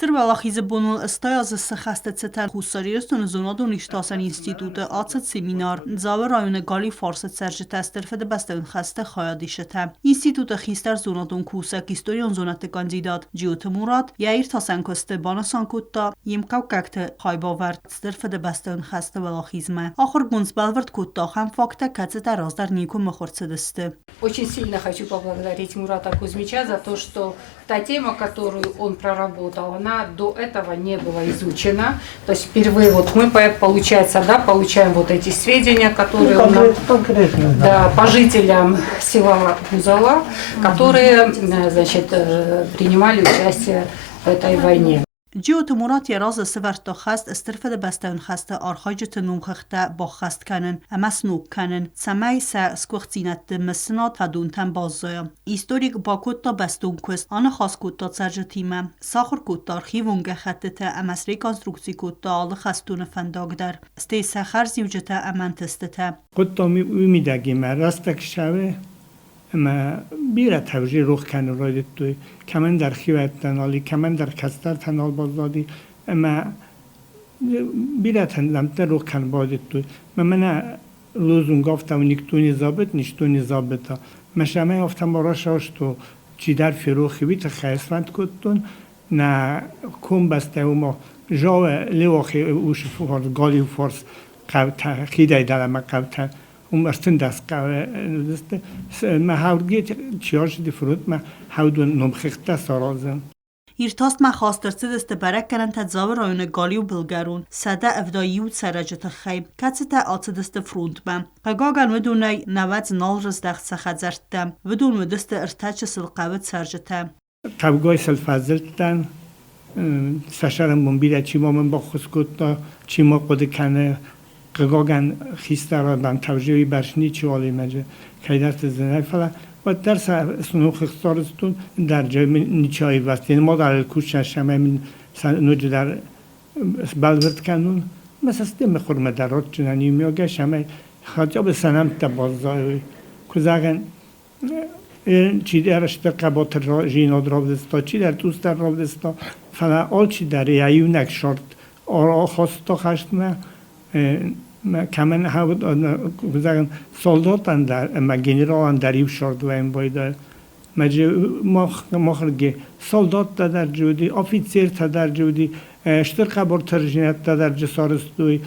Strvalachize bunul stoja ze xasteceten xusariyestun zonadun iştasan institute atsat seminar zave rayone gali farset serjete strfede besteun xaste xayadişete. İnstitute xistar zonadun kusak istorion zonate kandidat Ciut Murat yair tasankoste bana sankutta yimkav kakte xaybavert strfede besteun xaste velachizme. Ахор гунцбалвард кутта хам факта кацета раздар нику махорцедесте. Очень сильно хочу поблагодарить Мурата Кузьмича за то, что та тема, которую он проработал, она до этого не была изучена. То есть впервые вот мы, получается, да, получаем вот эти сведения, которые по жителям села Бузала, которые, значит, принимали участие в этой войне. Ciut Murat yaraz severta xast strfede besteun xaste arxajt numxte ba xast kanen ama snoop kanen samay sa squxtinat mesnat haduntan bazaya historik bakutta bestun kust ana xas kutta serjetime saxur kutta arxivun gaxtete amas rekonstruksi kutta al xastun fandagdar ste saxar zivjete amantestete kutta umidagim rastak shave اما بیره توجیه روح کنه رایت توی کمان در خیوت تنالی کمان در کستر تنال بازدادی اما بیره تنلمت روح کنه بازدید توی من لوزون گفتم نیکتونی زابط نیشتونی زابطا مشامه افتم باراش تو چی در فروخی بیت خیسفند کتون نه کم بسته و ما جاو لیواخی اوش فورس گالی فورس قوتا خیده دلما قوتا استن دست قوه دسته ما هاورگی چیارش دی فرود ما هاودون نمخخته سارازم İrtast ma xastırçıdeste berekenen tedzavır rayone Galiu Bilgerun sade evdayî û seracete xeyb katsete atıdeste frontben qagagan vidunay nevet nalrız dextse xezertte vidun videste irtaçe silqavet serjete qavgay silfazilten سشرم بمبیره چی ما من با خسکوتا چی ما قد کنه قگاگن خیستر آدم توجیهی برشنی چی والی مجه کهیدرت زنه فلا و در سنوخ اختارستون در جای نیچایی وست یعنی ما در الکوش شمه من نوجه در بلورد کنون مثل سته مخور مدرات چنانی میاگه شمه خاجا به سنم تبازای کزاگن چی درش در قباط جیناد را بدستا چی در توست در را بدستا فلا آل چی در یعیونک شارت آرا خواستا خشتمه کامن هاود بزرگان سولداتن در ما گنرالان دریو شرد و این باید مجه مخرجه سولدات در جودی آفیسر در جودی اشتراک بر ترجمت در جسارستوی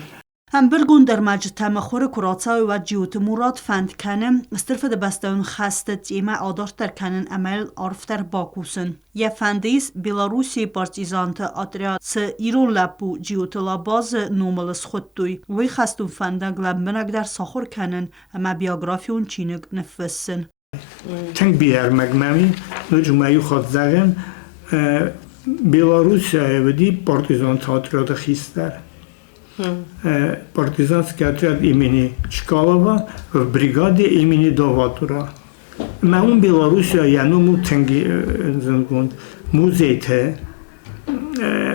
هم برگون در مجتمع مخور کراتساوی و جیوت مراد فند کنم استرفده بستون خسته تیمه آدارت در کنن عمل عرف در باکوسن یه فندیس بیلاروسی پارتیزانت آتریاد سه ایرون لپو جیوت لاباز نوملس خود دوی وی خستون فندگ لبنگ در ساخور کنن اما بیاگرافیون چینگ نفسن تنگ بیار مگممی نجمعی خود زغن بیلاروسی ودی پارتیزانت آتریاد خیستر партизанский отряд имени Чкалова в бригаде имени Доватура. Маун Белоруссия януму тенги музей-те.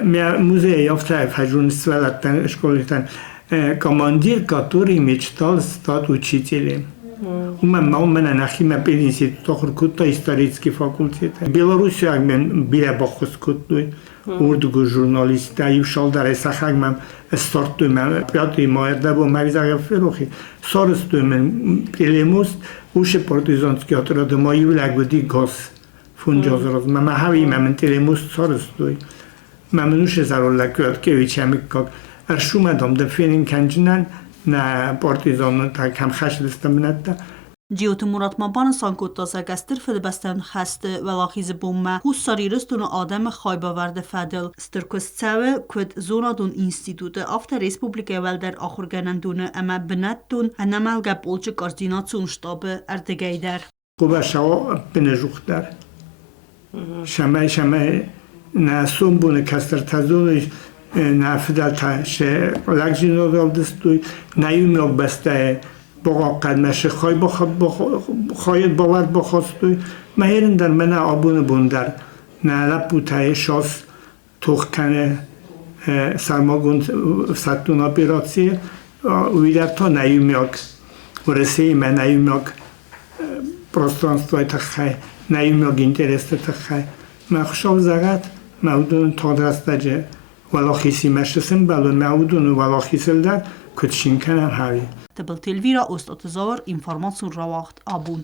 Музей яфта фажунствелаттан школитан командир, который мечтал стать учителем. У меня нахима пел институт Хуркута исторический факультет. Белоруссия мен биля бахускутуй. Урдугу журналиста юшал дар сахаг мам стартуй мам пятый майда бо мавизага ферохи сорстуй мам пелемус уше партизанский отряд маю лагуди гос фунджозроз мам хави мам телемус сорстуй мам нуше зарол лагуд кевичамик как аршумадам да фенин канжнан на партизан та кам хашдстамнатта جیوت مراد مبان سانکوتا زگستر فد بستن خسته ولاخیز بومه هو ساریرستون آدم خایباورد فدل سترکستوه کد زونادون انستیتوت افتا ریسپوبلیک اول در آخر گنندونه اما بنتون انمال گب اولچه کاردیناتسون شتاب اردگیدر خوبه شوا بنجوختر شمه ناسون بونه کستر تزونش نافدل تا شه لگجینو دالدستوی نیومیاک بسته با قدمش خواهید باورد بخواستوی مهرن در من آبون بوندر نلب بوتای شاس توخ کنه سرماگون ستون اپیراتسیه ویدر تا نیومیاک ورسه من نیومیاک پروستانستوی تخواه نیومیاک اینترست تخواه من خوشحال زغت معودون تادرستجه ولا خیسی مشرسن بلون معودون ولا خیسلدر کتشین کنن هاوی Të bëltilvira ostë të zavër informacion ravaht abun.